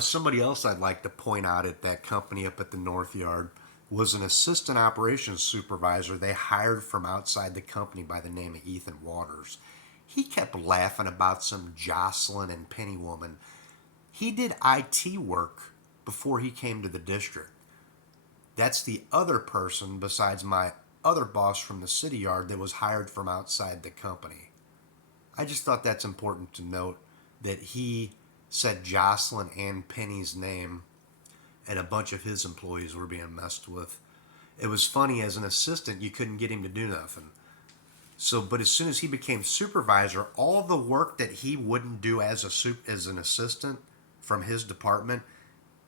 Somebody else I'd like to point out at that company up at the North Yard was an assistant operations supervisor they hired from outside the company by the name of Ethan Waters. He kept laughing about some Jocelyn and Penny woman. He did IT work before he came to the district. That's the other person besides my other boss from the city yard that was hired from outside the company. I just thought that's important to note that he said Jocelyn and Penny's name and a bunch of his employees were being messed with. It was funny, as an assistant, you couldn't get him to do nothing. So, but as soon as he became supervisor, all the work that he wouldn't do as an assistant from his department,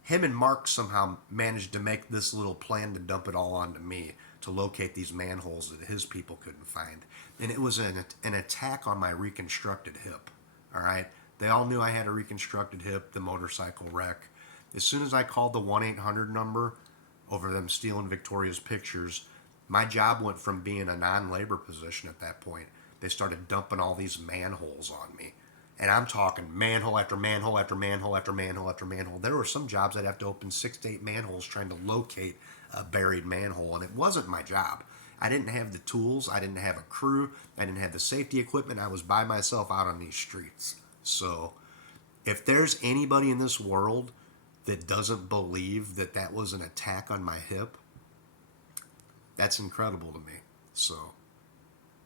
him and Mark somehow managed to make this little plan to dump it all onto me to locate these manholes that his people couldn't find. And it was an attack on my reconstructed hip. All right. They all knew I had a reconstructed hip, the motorcycle wreck. As soon as I called the 1-800 number over them stealing Victoria's pictures, my job went from being a non labor position at that point. They started dumping all these manholes on me. And I'm talking manhole after manhole after manhole after manhole after manhole. There were some jobs I'd have to open 6 to 8 manholes trying to locate a buried manhole, and it wasn't my job. I didn't have the tools, I didn't have a crew, I didn't have the safety equipment. I was by myself out on these streets. So, if there's anybody in this world that doesn't believe that that was an attack on my hip, that's incredible to me. So,